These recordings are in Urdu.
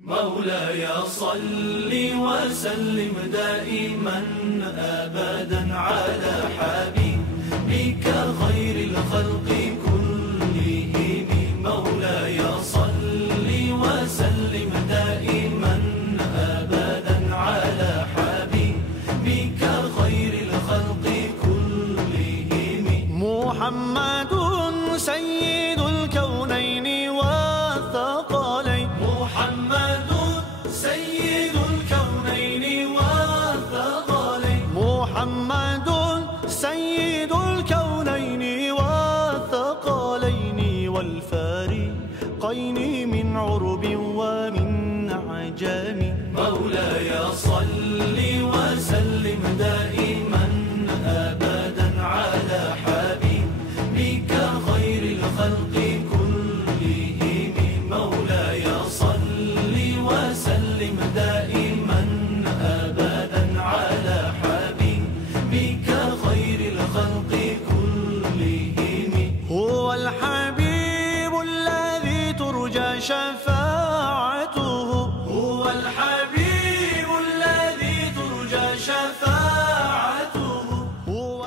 مولاي صل وسلم دائما أبدا على حبيبك خير الخلق كلهم. مولاي صل وسلم دائما أبدا على حبيبك خير الخلق كلهم. محمد سيد الكونين والثقلين. محمد سيد الكونين والثقلين. محمد سيد الكونين والثقلين والفارقين من عرب ومن عجم. مولاي صل وسلم دائما أبدا على حبيبك خير الخلق كلهم. مولاي صل وسلم دائما أبدا على حبيبك خير الخلق كلهم. هو الحبيب الذي ترجى شفاعته. هو الحبيب الذي ترجى شفاعته. هو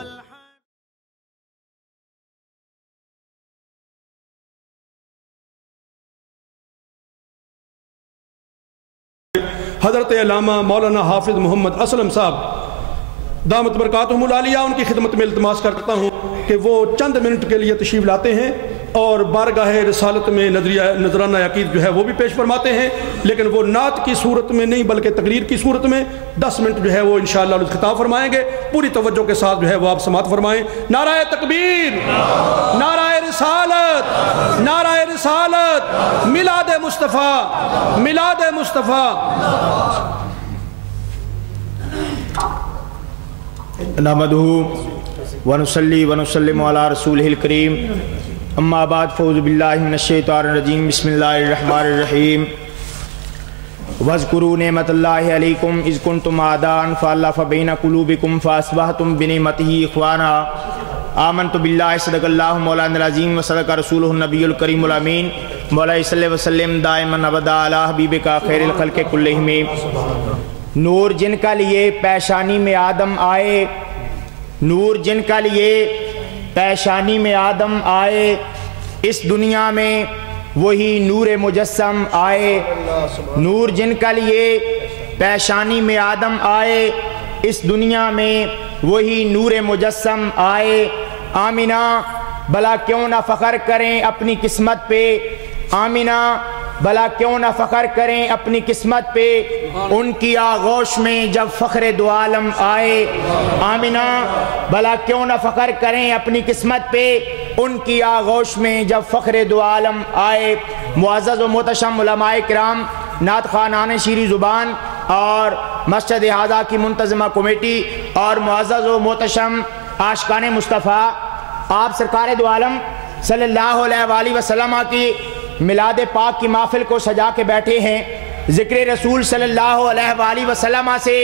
حضرت علامہ مولانا حافظ محمد اسلم صاحب دامت برکاتہم العالیہ، ان کی خدمت میں التماس کرتا ہوں کہ وہ چند منٹ کے لیے تشریف لاتے ہیں اور بارگاہ رسالت میں نذرانہ عقید جو ہے وہ بھی پیش فرماتے ہیں، لیکن وہ نعت کی صورت میں نہیں بلکہ تقریر کی صورت میں 10 منٹ جو ہے وہ انشاءاللہ خطاب فرمائیں گے. پوری توجہ کے ساتھ جو ہے وہ آپ سماعت فرمائیں. نعرہ تکبیر، نعرہ رسالت، نعرہ رسالت، میلاد مصطفیٰ، میلاد مصطفیٰ. نحمدہ ونصلی ونسلم علی رسولہ الکریم. اما بعد فاعوذ باللہ من الشیطان الرجیم. بسم اللہ الرحمن الرحیم. وَاذْكُرُوا نِعْمَةَ اللَّهِ عَلَيْكُمْ إِذْ كُنْتُمْ أَعْدَاءً فَأَلَّفَ بَيْنَ قُلُوبِكُمْ فَأَصْبَحْتُمْ بِنِعْمَتِهِ إِخْوَانًا. آمنت باللہ صدق اللہ مولانا العظیم وصدق رسولہ النبی الکریم الامین. مولاي صلی وسلم دائما ابدا علی حبیبک خیر الخلق کلہم. نور جن کا لیے پیشانی میں آدم آئے، نور جن کا لیے پیشانی میں آدم آئے، اس دنیا میں وہی نور مجسم آئے. نور جن کا لیے پیشانی میں آدم آئے، اس دنیا میں وہی نور مجسم آئے. آمینہ بھلا کیوں نہ فخر کریں اپنی قسمت پہ، آمینہ بھلا کیوں نہ فخر کریں اپنی قسمت پہ، ان کی آغوش میں جب فخر دو عالم آئے. آمینہ بھلا کیوں نہ فخر کریں اپنی قسمت پہ، ان کی آغوش میں جب فخر دو عالم آئے. معزز و محتشم علماء کرام، نعت خوانان شیریں زبان اور مسجد ہذا کی منتظمہ کمیٹی اور معزز و محتشم عاشقان مصطفیٰ، آپ سرکار دو عالم صلی اللہ علیہ وآلہ وسلم کی میلاد پاک کی محفل کو سجا کے بیٹھے ہیں. ذکر رسول صلی اللہ علیہ وآلہ وسلم سے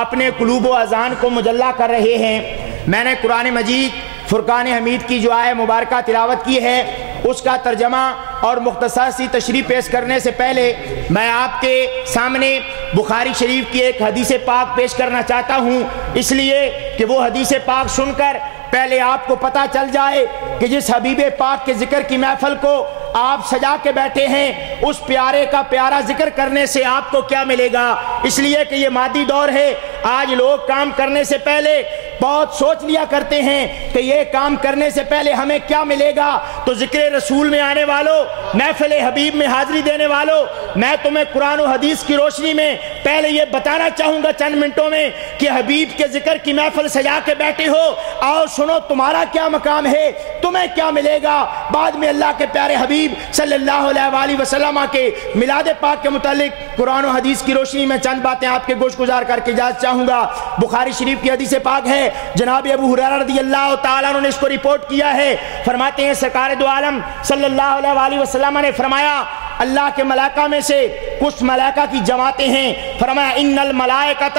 اپنے قلوب و اذان کو مجلہ کر رہے ہیں. میں نے قرآن مجید فرقان حمید کی جو آیہ مبارکہ تلاوت کی ہے، اس کا ترجمہ اور مختصر سی تشریح پیش کرنے سے پہلے میں آپ کے سامنے بخاری شریف کی ایک حدیث پاک پیش کرنا چاہتا ہوں، اس لیے کہ وہ حدیث پاک سن کر پہلے آپ کو پتہ چل جائے کہ جس حبیب پاک کے ذکر کی محفل کو آپ سجا کے بیٹھے ہیں، اس پیارے کا پیارا ذکر کرنے سے آپ کو کیا ملے گا. اس لیے کہ یہ مادی دور ہے. آج لوگ کام کرنے سے پہلے بہت سوچ لیا کرتے ہیں کہ یہ کام کرنے سے پہلے ہمیں کیا ملے گا. تو ذکر رسول میں آنے والوں، محفل حبیب میں حاضری دینے والوں، میں تمہیں قرآن و حدیث کی روشنی میں پہلے یہ بتانا چاہوں گا چند منٹوں میں کہ حبیب کے ذکر کی محفل سجا کے بیٹھے ہو. آؤ سنو تمہارا کیا مقام ہے، تمہیں کیا ملے گا. بعد میں اللہ کے پیارے حبیب صلی اللہ علیہ وآلہ وسلم کے میلاد پاک کے متعلق قرآن و حدیث کی روشنی میں چند باتیں آپ کے گوش گزار کر کے اجازت چاہوں گا. بخاری شریف کی حدیث پاک ہے، جناب ابو ہریرہ رضی اللہ تعالیٰ عنہ نے اس کو رپورٹ کیا ہے. فرماتے ہیں سرکار دو عالم صلی اللہ علیہ وآلہ وسلم نے فرمایا اللہ کے ملائکہ میں سے کچھ ملائکہ کی جماعتیں ہیں. فرمایا ان الملائکۃ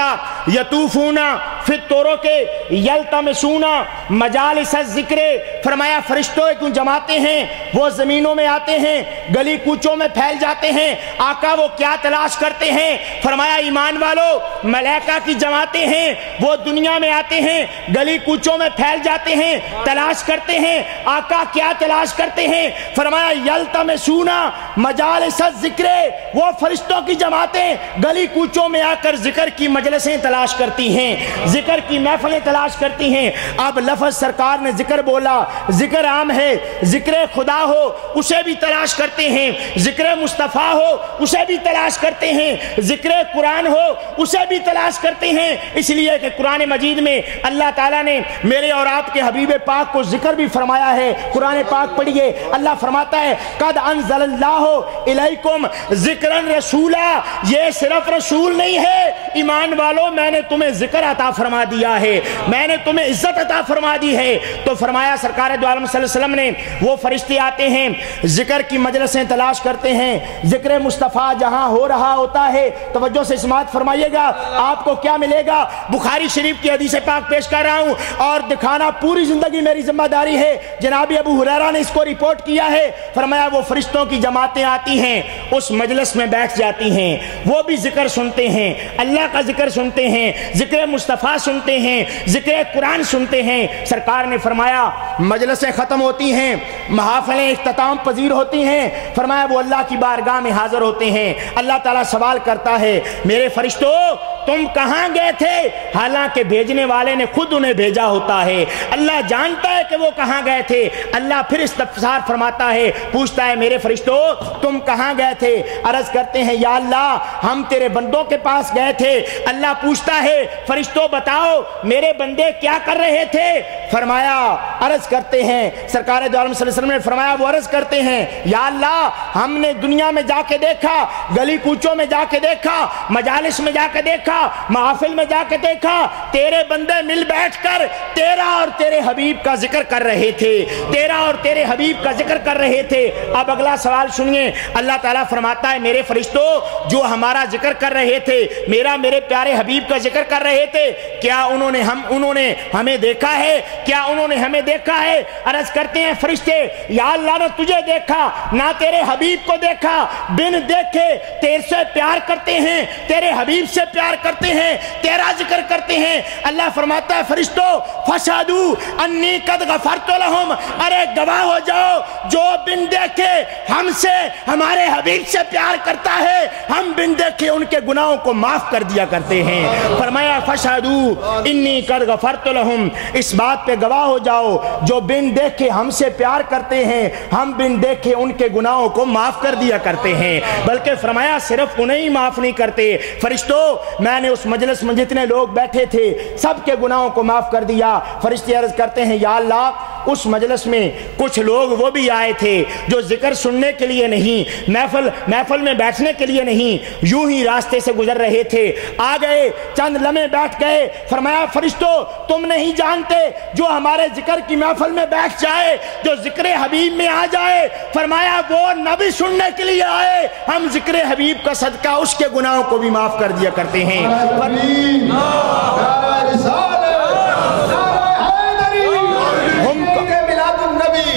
یطوفون فی الطرق یلتمسون مجالس الذکر، فرمایا فرشتوں کیوں جماتے ہیں، وہ زمینوں میں آتے ہیں، گلی کوچوں میں پھیل جاتے ہیں، آقا وہ کیا تلاش کرتے ہیں؟ فرمایا ایمان والو ملائکہ کی جماعتیں ہیں، وہ دنیا میں آتے ہیں، گلی کوچوں میں پھیل جاتے ہیں، تلاش کرتے ہیں، آقا کیا تلاش کرتے ہیں؟ فرمایا یلتمسون مجالس الذکر، وہ فرشتوں کی جماعتیں گلی کوچوں میں آ کر ذکر کی مجلسیں تلاش کرتی ہیں، ذکر کی محفلیں تلاش کرتی ہیں۔ اب لفظ سرکار نے ذکر بولا، ذکر عام ہے، ذکر خدا ہو اسے بھی تلاش کرتے ہیں، ذکر مصطفیٰ ہو اسے بھی تلاش کرتے ہیں، ذکر قرآن ہو اسے بھی تلاش کرتے ہیں، اس لیے کہ قرآن مجید میں اللہ تعالیٰ نے میرے اور آپ کے حبیب پاک کو ذکر بھی فرمایا ہے۔ قرآن پاک پڑھیے، اللہ فرماتا ہے قد انزل اللہ الیکم ذکرا رسولا، یہ صرف رسول نہیں ہے، ایمان والو میں نے تمہیں ذکر عطا فرما دیا ہے، میں نے تمہیں عزت عطا فرما دی ہے۔ تو فرمایا سرکار دو عالم صلی اللہ علیہ وسلم نے وہ فرشتے آتے ہیں، ذکر کی مجلسیں تلاش کرتے ہیں، ذکر مصطفیٰ جہاں ہو رہا ہوتا ہے، توجہ سے سماعت فرمائیے گا، آپ کو کیا ملے گا؟ بخاری شریف کی حدیث پاک پیش کر رہا ہوں اور دکھانا پوری زندگی میری ذمہ داری ہے۔ جناب ابو ہریرہ نے اس کو رپورٹ کیا ہے، فرمایا وہ فرشتوں کی جماعتیں آتی ہیں، اس مجلس میں بیٹھ جاتی ہیں، وہ بھی ذکر سنتے ہیں، اللہ کا ذکر سنتے ہیں، ذکر مصطفیٰ سنتے ہیں، ذکر قرآن سنتے ہیں۔ سرکار نے فرمایا مجلسیں ختم ہوتی ہیں، محافلیں اختتام پذیر ہوتی ہیں، فرمایا وہ اللہ کی بارگاہ میں حاضر ہوتے ہیں، اللہ تعالیٰ سوال کرتا ہے میرے فرشتوں تم کہاں گئے تھے؟ حالانکہ بھیجنے والے نے خود انہیں بھیجا ہوتا ہے، اللہ جانتا ہے کہ وہ کہاں گئے تھے۔ اللہ پھر استفسار فرماتا ہے، پوچھتا ہے میرے فرشتوں تم کہاں گئے تھے؟ عرض کرتے ہیں یا اللہ ہم تیرے بندوں کے پاس گئے تھے۔ اللہ پوچھتا ہے فرشتوں بتاؤ میرے بندے کیا کر رہے تھے؟ فرمایا عرض کرتے ہیں، سرکار دو عالم صلی اللہ علیہ وسلم نے فرمایا وہ عرض کرتے ہیں یا اللہ ہم نے دنیا میں جا کے دیکھا، گلی کوچوں میں جا کے دیکھا، مجالس میں جا کے دیکھا، محافل میں جا کے دیکھا، تیرے بندے مل بیٹھ کر تیرا اور تیرے حبیب کا ذکر کر رہے تھے، تیرا اور تیرے حبیب کا ذکر کر رہے تھے۔ اب اگلا سوال سنیے، اللہ تعالیٰ فرماتا ہے میرے فرشتوں جو ہمارا ذکر کر رہے تھے، میرے پیارے حبیب کا ذکر کر رہے تھے، کیا انہوں نے ہمیں دیکھا ہے؟ کیا انہوں نے ہمیں دیکھا ہے؟ عرض کرتے ہیں فرشتے یا اللہ نہ تجھے دیکھا نہ تیرے حبیب کو دیکھا، بن دیکھے تیرے سے پیار کرتے ہیں، تیرے حبیب سے پیار کرتے ہیں، تیرا ذکر کرتے ہیں۔ اللہ فرماتا ہے فرشتوں فشہدوا انی قد غفرت لہم، ارے گواہ ہو جاؤ جو بن دیکھے ہم سے ہمارے حبیب سے پیار کرتا ہے، ہم بن دیکھے ان کے گناہوں کو معاف کر دیا کرتے ہیں۔ فرمایا فشہدوا انی قد غفرت لہم، اس بات پہ گواہ ہو جاؤ جو بن دیکھے ہم سے پیار کرتے ہیں، ہم بن دیکھے ان کے گناہوں کو معاف کر دیا کرتے ہیں۔ بلکہ فرمایا صرف انہیں ہی معاف نہیں کرتے، فرشتوں میں نے اس مجلس میں جتنے لوگ بیٹھے تھے سب کے گناہوں کو معاف کر دیا۔ فرشتے عرض کرتے ہیں یا اللہ اس مجلس میں کچھ لوگ وہ بھی آئے تھے جو ذکر سننے کے لیے نہیں، محفل میں بیٹھنے کے لیے نہیں، یوں ہی راستے سے گزر رہے تھے، آ گئے چند لمحے بیٹھ گئے۔ فرمایا فرشتوں تم نہیں جانتے جو ہمارے ذکر کی محفل میں بیٹھ جائے، جو ذکر حبیب میں آ جائے، فرمایا وہ نہ بھی سننے کے لیے آئے، ہم ذکر حبیب کا صدقہ اس کے گناہوں کو بھی معاف کر دیا کرتے ہیں۔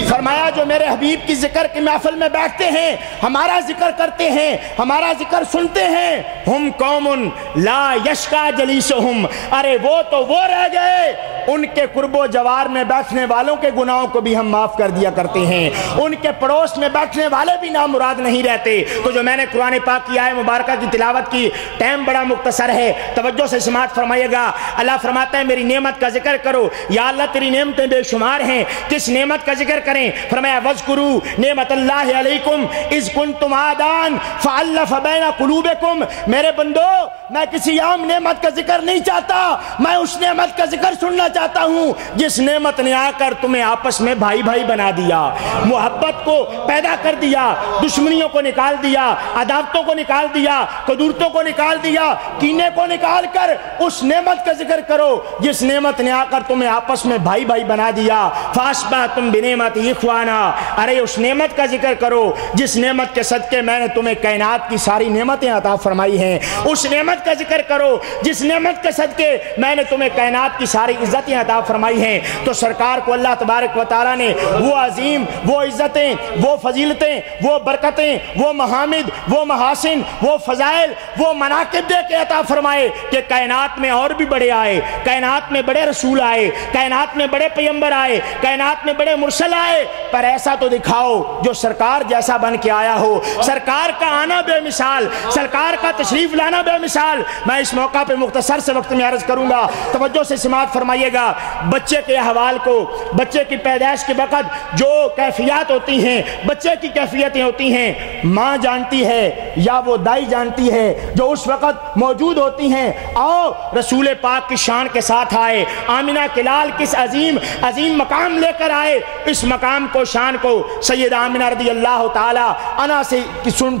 فرمایا جو میرے حبیب کی ذکر کی محفل میں بیٹھتے ہیں، ہمارا ذکر کرتے ہیں، ہمارا ذکر سنتے ہیں، ہم قوم لا یشقا جلیسہم، ارے وہ تو وہ رہ گئے ان کے قرب و جوار میں بیٹھنے والوں کے گناہوں کو بھی ہم معاف کر دیا کرتے ہیں، ان کے پڑوس میں بیٹھنے والے بھی نامراد نہیں رہتے۔ تو جو میں نے قرآن پاک کی آیت مبارکہ کی تلاوت کی، ٹائم بڑا مختصر ہے، توجہ سے سماعت فرمائیے گا۔ اللہ فرماتا ہے میری نعمت کا ذکر کرو، یا اللہ تیری نعمتیں بے شمار ہیں، کس نعمت کا ذکر کریں؟ فرمایا وَاذْكُرُوا نعمت اللہ علیکم اذ کنتم عادان فَأَلَّفَ بَيْنَ قُلُوبِكُمْ، میرے بندو میں کسی عام نعمت کا ذکر نہیں چاہتا، میں اس نعمت کا ذکر سننا چاہتا ہوں جس نعمت نے آ کر تمہیں آپس میں بھائی بھائی بنا دیا، محبت کو پیدا کر دیا، دشمنیوں کو نکال دیا، عداوتوں کو نکال دیا، قدورتوں کو نکال دیا، کینے کو نکال کر اس نعمت کا ذکر کرو جس نعمت نے آ کر تمہیں آپس میں بھائی بھائی بنا دیا۔ فَأَصْبَحْتُمْ بِنِعْمَتِهِ إِخْوَانًا، ارے اس نعمت کا ذکر کرو جس نعمت کے صدقے میں نے تمہیں کائنات کی ساری نعمتیں عطا فرمائی ہیں، اس نعمت کا ذکر کرو جس نعمت کے صدقے میں نے تمہیں کائنات کی ساری عزتیں عطا فرمائی ہیں۔ تو سرکار کو اللہ تبارک و تعالیٰ نے وہ عظیم، وہ عزتیں، وہ فضیلتیں، وہ برکتیں، وہ محامد، وہ محاسن، وہ فضائل، وہ مناقب دے کے عطا فرمائے کہ کائنات میں اور بھی بڑے آئے، کائنات میں بڑے رسول آئے، کائنات میں بڑے پیغمبر آئے، کائنات میں بڑے مرسل آئے، پر ایسا تو دکھاؤ جو سرکار جیسا بن کے آیا ہو۔ سرکار کا آنا بے مثال، سرکار کا تشریف لانا بے مثال۔ میں اس موقع پہ مختصر سے وقت میں عرض کروں گا، توجہ سے سماعت فرمائیے گا۔ بچے کے احوال کو، بچے کی پیدائش کے وقت جو کیفیات ہوتی ہیں، بچے کی کیفیتیں ہوتی ہیں، ماں جانتی ہے یا وہ دائی جانتی ہے جو اس وقت موجود ہوتی ہیں۔ آؤ رسول پاک کی شان کے ساتھ آئے، آمنہ کے لال کس عظیم مقام لے کر آئے، اس مقام کو، شان کو سیدہ آمنہ رضی اللہ تعالی عنہا سے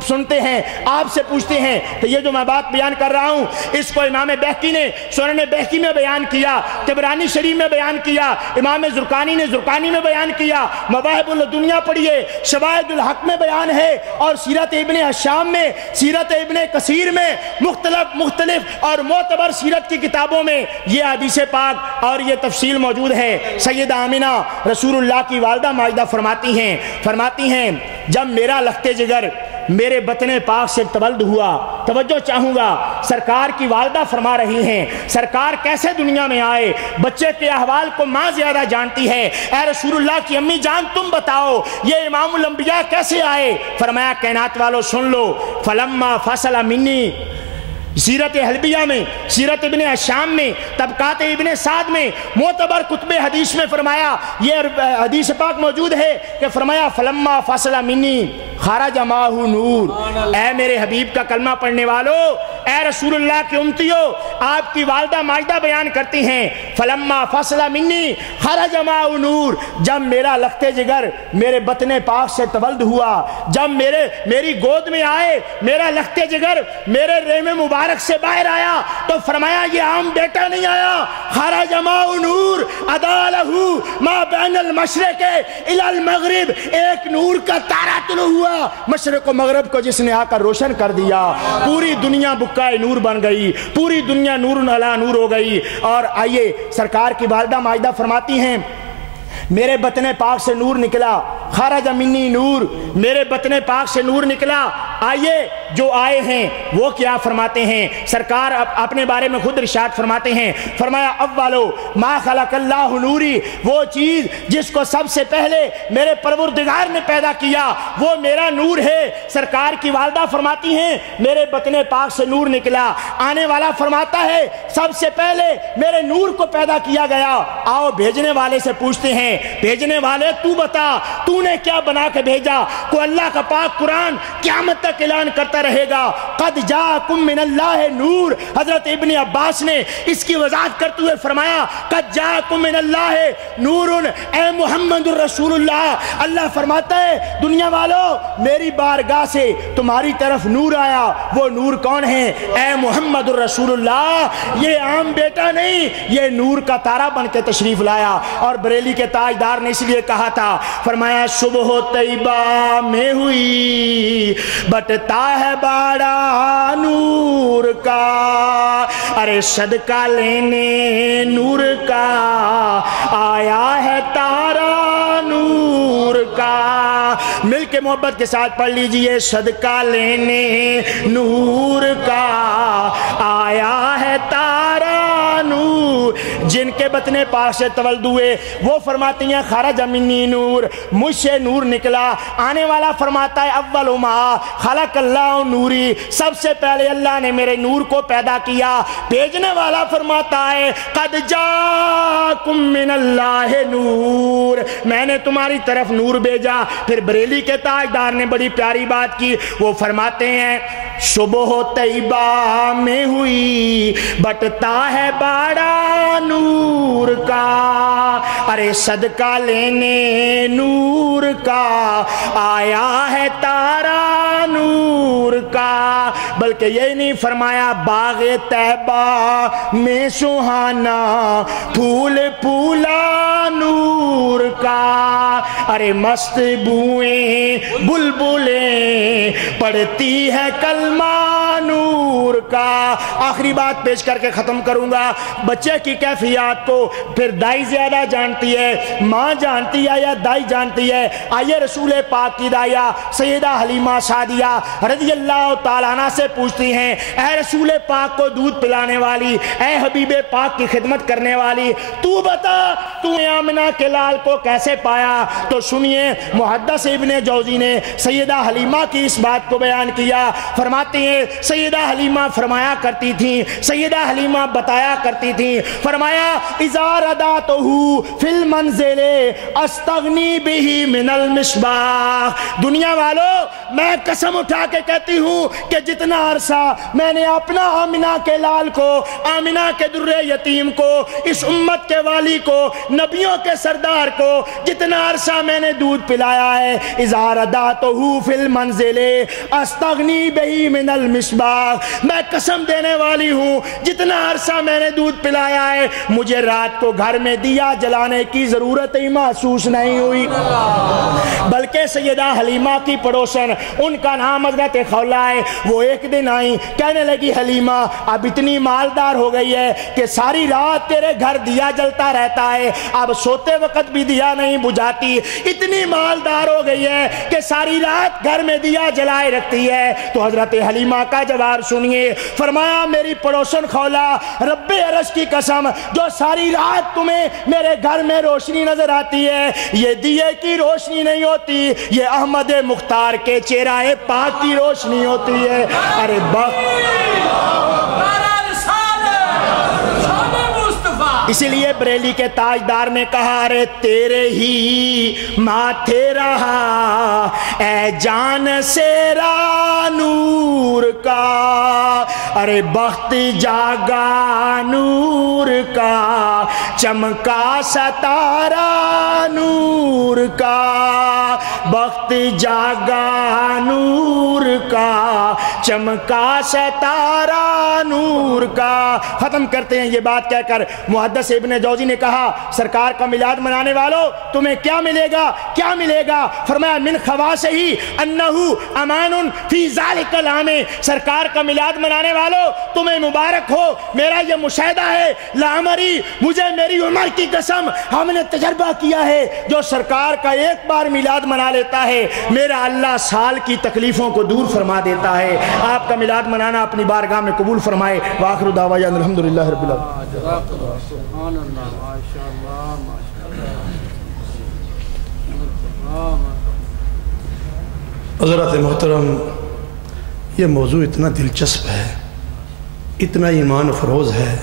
سنتے ہیں، آپ سے پوچھتے ہیں کہ یہ جو میں بات بیان کر رہا ہوں اس کو امام بہقی نے سنن بہقی میں بیان کیا، طبرانی شریف میں بیان کیا، امام زرقانی نے زرقانی میں بیان کیا، مواہب الدنیا پڑھیے، شواہد الحق میں بیان ہے، اور سیرت ابن حشام میں، سیرت ابن کثیر میں، مختلف اور معتبر سیرت کی کتابوں میں یہ حدیث پاک اور یہ تفصیل موجود ہے۔ سیدہ آمنہ رسول اللہ کی والدہ ماجدہ فرماتی ہیں جب میرا لخت جگر میرے بطن پاک سے تولد ہوا، توجہ چاہوں گا، سرکار کی والدہ فرما رہی ہیں سرکار کیسے دنیا میں آئے، بچے کے احوال کو ماں زیادہ جانتی ہے، اے رسول اللہ کی امی جان تم بتاؤ یہ امام الانبیاء کیسے آئے؟ فرمایا کائنات والو سن لو، فلما فصل منی، سیرت حلبیہ میں، سیرت ابن حشام میں، طبقات ابن سعد میں، معتبر کتب حدیث میں فرمایا، یہ حدیث پاک موجود ہے کہ فرمایا فلما فصل منی خرج معہ نور۔ اے میرے حبیب کا کلمہ پڑھنے والو، اے رسول اللہ کی امتیو، آپ کی والدہ ماجدہ بیان کرتی ہیں فلما فصل منی خرج معہ نور، جب میرا لخت جگر میرے بطن پاک سے تولد ہوا، جب میری گود میں آئے، میرا لخت جگر میرے رحم مبارک سے باہر آیا، تو فرمایا یہ عام بیٹا نہیں آیا، خرج معہ نور ادا لہ ما بین المشرق الی المغرب، ایک نور کا تارا طلوع ہوا مشرق و مغرب کو جس نے آ کر روشن کر دیا، پوری دنیا بکائے نور بن گئی، پوری دنیا نور علی نور ہو گئی۔ اور آئیے سرکار کی والدہ ماجدہ فرماتی ہیں میرے بطن پاک سے نور نکلا، خرج منی نور، میرے بطن پاک سے نور نکلا۔ آئیے جو آئے ہیں وہ کیا فرماتے ہیں، سرکار اپنے بارے میں خود ارشاد فرماتے ہیں، فرمایا اولو ما خلق اللہ نوری، وہ چیز جس کو سب سے پہلے میرے پروردگار نے پیدا کیا وہ میرا نور ہے۔ سرکار کی والدہ فرماتی ہیں میرے بطن پاک سے نور نکلا، آنے والا فرماتا ہے سب سے پہلے میرے نور کو پیدا کیا گیا۔ آؤ بھیجنے والے سے پوچھتے ہیں، بھیجنے والے تو بتا تو نے کیا بنا کے بھیجا؟ کو اللہ کا پاک قرآن قیامت تک اعلان کرتا رہے گا قد جاءکم من اللہ نور۔ حضرت ابن عباس نے اس کی وضاحت کرتے ہوئے فرمایا قد جاءکم من اللہ نور، اے محمد الرسول اللہ، اللہ فرماتا ہے دنیا والوں میری بارگاہ سے تمہاری طرف نور آیا، وہ نور کون ہے؟ اے محمد الرسول اللہ، یہ عام بیٹا نہیں، یہ نور کا تارا بن کے تشریف لایا۔ اور بریلی کے تاجدار نے اس لیے کہا تھا، فرمایا صبح طیبہ میں ہوئی بٹتا ہے بڑا نور کا، ارے صدقہ لینے نور کا آیا ہے تارا نور کا۔ مل کے محبت کے ساتھ پڑھ لیجئے، صدقہ لینے نور کا آیا ہے تارا نور۔ جن کے بطن پاک سے تولد ہوئے وہ فرماتی ہیں خرج منی نور، مجھ سے نور نکلا۔ آنے والا فرماتا ہے اول ما خلق اللہ نوری، سب سے پہلے اللہ نے میرے نور کو پیدا کیا۔ بھیجنے والا فرماتا ہے قد جاءکم من اللہ نور، میں نے تمہاری طرف نور بھیجا۔ پھر بریلی کے تاجدار نے بڑی پیاری بات کی، وہ فرماتے ہیں صبح طیبہ میں ہوئی بٹتا ہے باڑا نور کا، ارے صدقہ لینے نور کا آیا ہے تارا نور کا۔ بلکہ یہ نہیں فرمایا باغ طیبہ میں سہانا پھول پھولا نور کا، ارے مست بوئیں بلبلیں پڑھتی ہے کلمہ نور کا۔ آخری بات پیش کر کے ختم کروں گا، بچے کی کیفیات کو پھر دائی زیادہ جانتی ہے، ماں جانتی ہے یا دائی جانتی ہے۔ آئیے رسول پاک کی دائیہ سیدہ حلیمہ سعدیہ رضی اللہ تعالیٰ عنہ سے پوچھتی ہیں، اے رسول پاک کو دودھ پلانے والی، اے حبیب پاک کی خدمت کرنے والی، تو بتا تو آمنہ کے لال کو کیسے پایا؟ تو سنیے محدث ابن جوزی نے سیدہ حلیمہ کی اس بات کو بیان کیا، فرماتے ہیں سیدہ حلیمہ فرمایا کرتی تھیں، سیدہ حلیمہ بتایا کرتی تھیں، فرمایا اذا رداتہ فی المنزل استغنی بہ من المصباح۔ دنیا والوں میں قسم اٹھا کے کہتی ہوں کہ جتنا عرصہ میں نے اپنا آمنہ کے لال کو، آمنہ کے در یتیم کو، اس امت کے والی کو، نبیوں کے سردار کو جتنا عرصہ میں نے دودھ پلایا ہے، اذا رداتہ فی المنزل استغنی بہ من المصباح، میں قسم دینے والی ہوں جتنا عرصہ میں نے دودھ پلایا ہے مجھے رات کو گھر میں دیا جلانے کی ضرورت ہی محسوس نہیں ہوئی۔ بلکہ سیدہ حلیمہ کی پڑوسن، ان کا نام حضرت خولہ ہے، وہ ایک دن آئیں، کہنے لگی حلیمہ اب اتنی مالدار ہو گئی ہے کہ ساری رات تیرے گھر دیا جلتا رہتا ہے، اب سوتے وقت بھی دیا نہیں بجھاتی، اتنی مالدار ہو گئی ہے کہ ساری رات گھر میں دیا جلائے رکھتی ہے۔ تو حضرت حلیمہ کا جواب سنیے، فرمایا میری پڑوسن خولہ رب عرش کی قسم جو ساری رات تمہیں میرے گھر میں روشنی نظر آتی ہے یہ دیے کی روشنی نہیں ہوتی، یہ احمد مختار کے چہرہ پاک کی روشنی ہوتی ہے۔ ارے اسی لیے بریلی کے تاجدار نے کہا ارے تیرے ہی ماتھے رہا اے جان سیرا نور کا، ارے بخت جاگا نور کا چمکا ستارہ نور کا، بخت جاگا نور کا چمکا ستارہ نور کا۔ ختم کرتے ہیں یہ بات کہہ کر محدث ابن جوزی نے کہا سرکار کا میلاد منانے والوں تمہیں کیا ملے گا؟ کیا ملے گا؟ فرمایا من خواصہ انہو امان فی ذالک العام، سرکار کا میلاد منانے والوں تمہیں مبارک ہو، میرا یہ مشاہدہ ہے لامری، مجھے میری عمر کی قسم ہم نے تجربہ کیا ہے جو سرکار کا ایک بار میلاد منا لیتا ہے میرا اللہ سال کی تکلیفوں کو دور فرما دیتا ہے۔ آپ کا میلاد منانا اپنی بارگاہ میں قبول فرمائے۔ وآخر دعوانا الحمدللہ رب العالمین۔ حضرات محترم، یہ موضوع اتنا دلچسپ ہے، اتنا ایمان افروز ہے،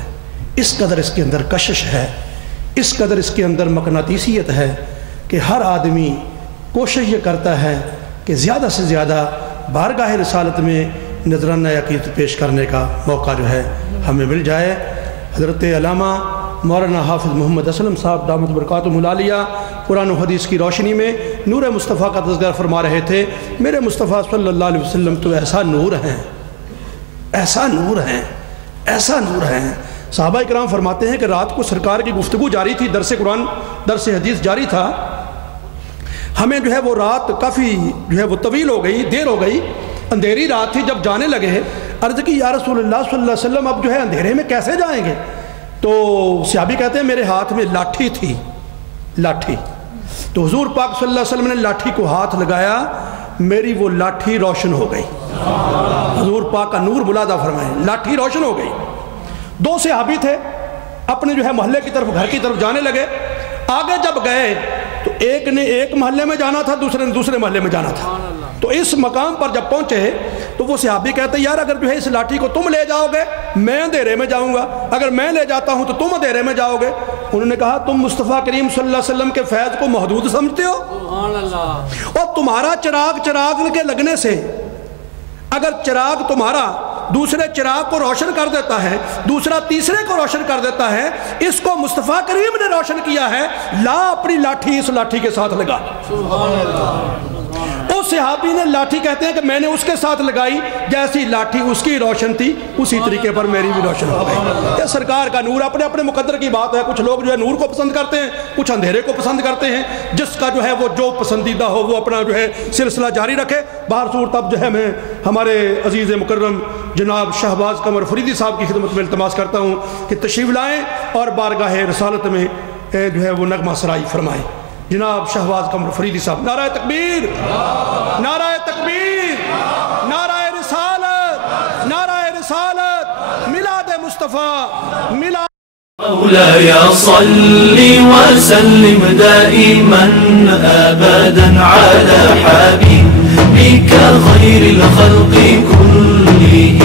اس قدر اس کے اندر کشش ہے، اس قدر اس کے اندر مقناطیسیت ہے کہ ہر آدمی کوشش یہ کرتا ہے کہ زیادہ سے زیادہ بارگاہ رسالت میں نذرانہ عقیدت پیش کرنے کا موقع جو ہے ہمیں مل جائے۔ حضرت علامہ مولانا حافظ محمد اسلم صاحب دامت برکاتہم العالیہ قرآن و حدیث کی روشنی میں نور مصطفیٰ کا تذکرہ فرما رہے تھے، میرے مصطفیٰ صلی اللہ علیہ وسلم تو ایسا نور ہیں، ایسا نور ہیں، ایسا نور ہیں۔ صحابہ کرام فرماتے ہیں کہ رات کو سرکار کی گفتگو جاری تھی، درس قرآن درس حدیث جاری تھا، ہمیں جو ہے وہ رات کافی جو ہے وہ طویل ہو گئی، دیر ہو گئی، اندھیری رات تھی، جب جانے لگے عرض کی یا رسول اللہ صلی اللہ علیہ وسلم اب جو ہے اندھیرے میں کیسے جائیں گے؟ تو صحابی کہتے ہیں میرے ہاتھ میں لاٹھی تھی، لاٹھی، تو حضور پاک صلی اللہ علیہ وسلم نے لاٹھی کو ہاتھ لگایا، میری وہ لاٹھی روشن ہو گئی، حضور پاک کا نور بلادہ فرمائے، لاٹھی روشن ہو گئی۔ دو صحابی تھے، اپنے جو ہے محلے کی طرف گھر کی طرف جانے لگے، آگے جب گئے تو ایک نے ایک محلے میں جانا تھا، دوسرے نے دوسرے محلے میں جانا تھا، تو اس مقام پر جب پہنچے تو وہ صحابی کہتے ہیں یار اگر جو ہے اس لاٹھی کو تم لے جاؤ گے میں اندھیرے میں جاؤں گا، اگر میں لے جاتا ہوں تو تم اندھیرے میں جاؤ گے۔ انہوں نے کہا تم مصطفیٰ کریم صلی اللہ علیہ وسلم کے فیض کو محدود سمجھتے ہو، اور تمہارا چراغ کے لگنے سے اگر چراغ تمہارا دوسرے چراغ کو روشن کر دیتا ہے، دوسرا تیسرے کو روشن کر دیتا ہے، اس کو مصطفیٰ کریم نے روشن کیا ہے، لا اپنی لاٹھی اس لاٹھی کے ساتھ لگا۔ سبحان اللہ۔ اس صحابی نے لاٹھی کہتے ہیں کہ میں نے اس کے ساتھ لگائی، جیسی لاٹھی اس کی روشن تھی اسی طریقے پر میری بھی روشن ہو گئی۔ یہ سرکار کا نور اپنے اپنے مقدر کی بات ہے، کچھ لوگ جو ہے نور کو پسند کرتے ہیں، کچھ اندھیرے کو پسند کرتے ہیں، جس کا جو ہے وہ جو پسندیدہ ہو وہ اپنا جو ہے سلسلہ جاری رکھے۔ باہر صورت اب جو ہے میں ہمارے عزیز مکرم جناب شہباز قمر فریدی صاحب کی خدمت میں التماس کرتا ہوں کہ تشریف لائیں اور بارگاہ رسالت میں جو ہے وہ نغمہ سرائی فرمائیں۔ جناب شہباز قمر فریدی صاحب، نعرہ تکبیر، نعرہ تکبیر، نعرہ رسالت، نعرہ رسالت، میلاد مصطفیٰ، میلاد مولاي صل وسلم دائما ابدا على حبيبك خير الخلق كلهم.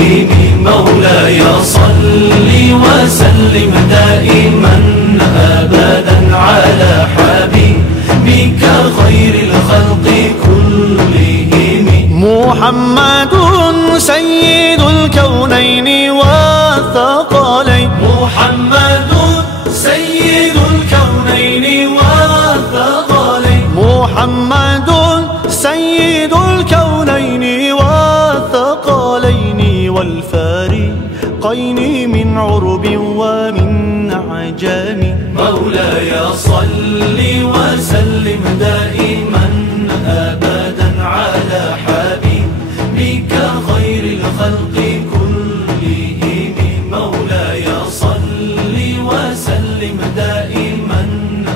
مولاي صل وسلم دائما ابدا على حبيبك خير الخلق كلهم. محمد سيد الكونين والثقلين. محمد سيد الكونين والثقلين. محمد سيد الكونين والثقلين والفارقين من عرب ومن عجم. مولاي صل وسلم دائما ابدا على حبيبك خير الخلق كلهم. مولاي صل وسلم دائما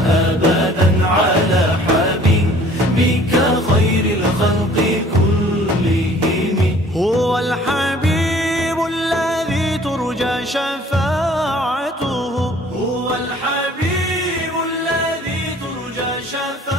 ابدا على حبيبك خير الخلق كلهم. هو الحبيب الذي ترجى شفاعته. هو الحبيب الذي ترجى شفاعته.